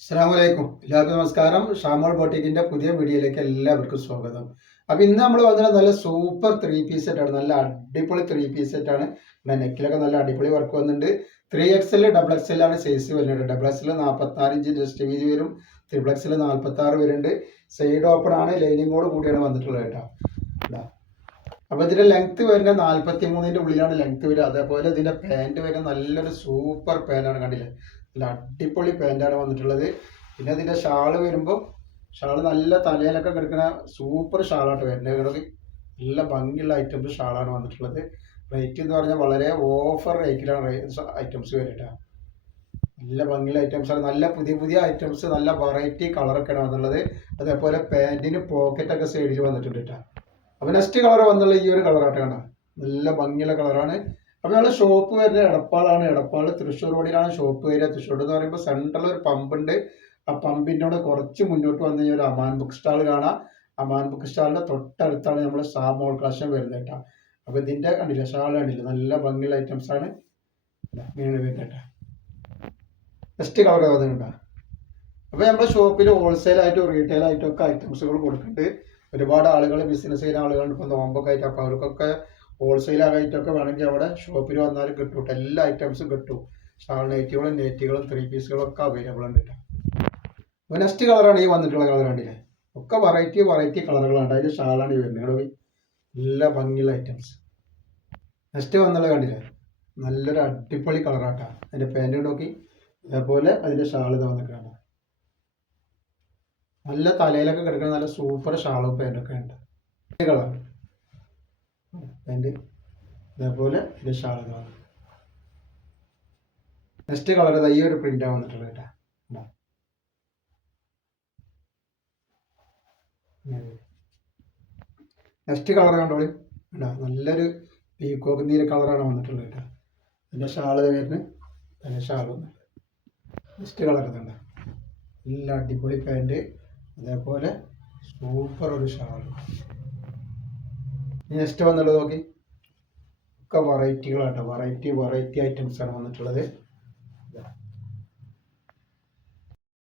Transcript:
അസ്സലാമലൈക്കും. എല്ലാവർക്കും നമസ്കാരം. ഷാമോൾ ബോട്ടിക്കിന്റെ പുതിയ വീഡിയോയിലേക്ക് എല്ലാവർക്കും സ്വാഗതം. അപ്പൊ ഇന്ന് നമ്മൾ വന്നത് നല്ല സൂപ്പർ 3 പീസ് സെറ്റാണ്. നല്ല അടിപൊളി 3 പീസ് സെറ്റാണ്. നെക്കിലൊക്കെ നല്ല അടിപൊളി വർക്ക് വന്നിട്ടുണ്ട്. 3XL ഡബിൾ എക്സ്എൽ ആണ് സൈസ് വരുന്നത്. ഡബിൾ എക്സ്എൽ 44 ഇഞ്ച് ജസ്റ്റ് വീതി വരും. ട്രിപ്പിൾ എക്സ്എൽ 46 വരുന്നുണ്ട്. സൈഡ് ഓപ്പൺ ആണ്, ലൈനിങ്ങോട് കൂടിയാണ് വന്നിട്ടുള്ളത് കേട്ടോ. അപ്പൊ ഇതിന്റെ ലെങ്ത് വരുന്നത് 43ന്റെ ഉള്ളിലാണ് ലെങ്ത് വരിക. അതേപോലെ ഇതിന്റെ പാന്റ് വരുന്നത് നല്ലൊരു സൂപ്പർ പാന്റാണ്. കണ്ടില്ലേ, നല്ല അടിപൊളി പാന്റാണ് വന്നിട്ടുള്ളത്. പിന്നെ ഇതിന്റെ ഷാള് വരുമ്പോൾ ഷാള് നല്ല തലയിലൊക്കെ കിടക്കുന്ന സൂപ്പർ ഷാളായിട്ട് വരുന്നത്. നല്ല ഭംഗിയുള്ള ഐറ്റംസ് ഷാളാണ് വന്നിട്ടുള്ളത്. റേറ്റ് എന്ന് പറഞ്ഞാൽ വളരെ ഓഫർ റേറ്റിലാണ് ഐറ്റംസ് വരിക. നല്ല ഭംഗിയുള്ള ഐറ്റംസ് ആണ്. നല്ല പുതിയ പുതിയ ഐറ്റംസ്, നല്ല വെറൈറ്റി കളറൊക്കെയാണ് വന്നുള്ളത്. അതേപോലെ പാന്റിന് പോക്കറ്റൊക്കെ സൈഡിൽ വന്നിട്ടുണ്ട് കേട്ടോ. അപ്പൊ നെക്സ്റ്റ് കളർ വന്നുള്ള ഈ ഒരു കളറായിട്ട് കണ്ട നല്ല ഭംഗിയുള്ള കളറാണ്. അപ്പൊ ഞങ്ങളുടെ ഷോപ്പ് വരുന്നത് എടപ്പാളാണ്. എടപ്പാള് തൃശ്ശൂർ റോഡിലാണ് ഷോപ്പ് വരിക. തൃശ്ശൂർ എന്ന് പറയുമ്പോൾ സെൻട്രൽ ഒരു പമ്പ് ഉണ്ട്. ആ പമ്പിനോട് കുറച്ച് മുന്നോട്ട് വന്നു കഴിഞ്ഞാൽ ഒരു അമാൻ ബുക്ക് സ്റ്റാൾ കാണാം. അമാൻ ബുക്ക് സ്റ്റാളിന്റെ തൊട്ടടുത്താണ് നമ്മൾ ഷാമോൾ കളക്ഷൻ വരുന്നത് കേട്ടോ. അപ്പൊ ഇതിന്റെ കണ്ടില്ല, ഷാൾ കണ്ടില്ല, നല്ല ഭംഗിയുള്ള ഐറ്റംസ് ആണ് വരുന്നത് കേട്ടോ. നെക്സ്റ്റ് കളർ വന്നിട്ടുണ്ടോ. അപ്പൊ നമ്മുടെ ഷോപ്പിൽ ഹോൾസെയിൽ ആയിട്ടും റീറ്റെയിൽ ആയിട്ടും ഒക്കെ ഐറ്റംസുകൾ കൊടുക്കുന്നുണ്ട്. ഒരുപാട് ആളുകൾ ബിസിനസ് ചെയ്യുന്ന ആളുകളുണ്ട്. ഇപ്പോൾ നോമ്പൊക്കെ ആയിട്ട് അപ്പോൾ അവർക്കൊക്കെ ഹോൾസെയിൽ ആയിട്ടൊക്കെ വേണമെങ്കിൽ അവിടെ ഷോപ്പിൽ വന്നാൽ കിട്ടും. എല്ലാ ഐറ്റംസും കിട്ടും. ഷാൾ നൈറ്റികളും നെറ്റുകളും 3 പീസുകളും ഒക്കെ അവൈലബിൾ ഉണ്ട് കേട്ടോ. അപ്പോൾ നെക്സ്റ്റ് കളറാണ് ഈ വന്നിട്ടുള്ള കളർ. കണ്ടില്ലേ, ഒക്കെ വെറൈറ്റി കളറുകളാണ്. അതിൻ്റെ ഷാളാണ് ഈ വരുന്നത്. നല്ല ഭംഗിയുള്ള ഐറ്റംസ്. നെക്സ്റ്റ് വന്നുള്ളത് കണ്ടില്ലേ, നല്ലൊരു അടിപൊളി കളറാട്ടാ. അതിൻ്റെ പാൻറ് നോക്കി, അതേപോലെ അതിൻ്റെ ഷാൾ ഇത് വന്നിട്ടാണ്. നല്ല തലയിലൊക്കെ കിടക്കുന്ന നല്ല സൂപ്പർ ഷാളും പാൻറ്റൊക്കെ ഉണ്ട്. കളർ പാൻറ്, അതേപോലെ ഇതിൻ്റെ ഷാൾ. നെക്സ്റ്റ് കളർ ഈ ഒരു പ്രിന്റാണ് വന്നിട്ടുള്ളത് കേട്ടോ. നെക്സ്റ്റ് കളർ കണ്ടോളി കേട്ടോ, നല്ലൊരു പീക്കോക്ക് നീല കളറാണ് വന്നിട്ടുള്ളത് കേട്ടോ. അതിൻ്റെ ഷാള് വരുന്നത്, അതിൻ്റെ ഷാൾ. നെക്സ്റ്റ് കളർ ഇതുണ്ട്, നല്ല അടിപൊളി പാൻറ്, അതേപോലെ സൂപ്പർ ഒരു ഷാൾ. നെക്സ്റ്റ് വന്നുള്ളത് നോക്കി, ഒക്കെ വെറൈറ്റികളാണ്. വെറൈറ്റി ഐറ്റംസ് ആണ് വന്നിട്ടുള്ളത്.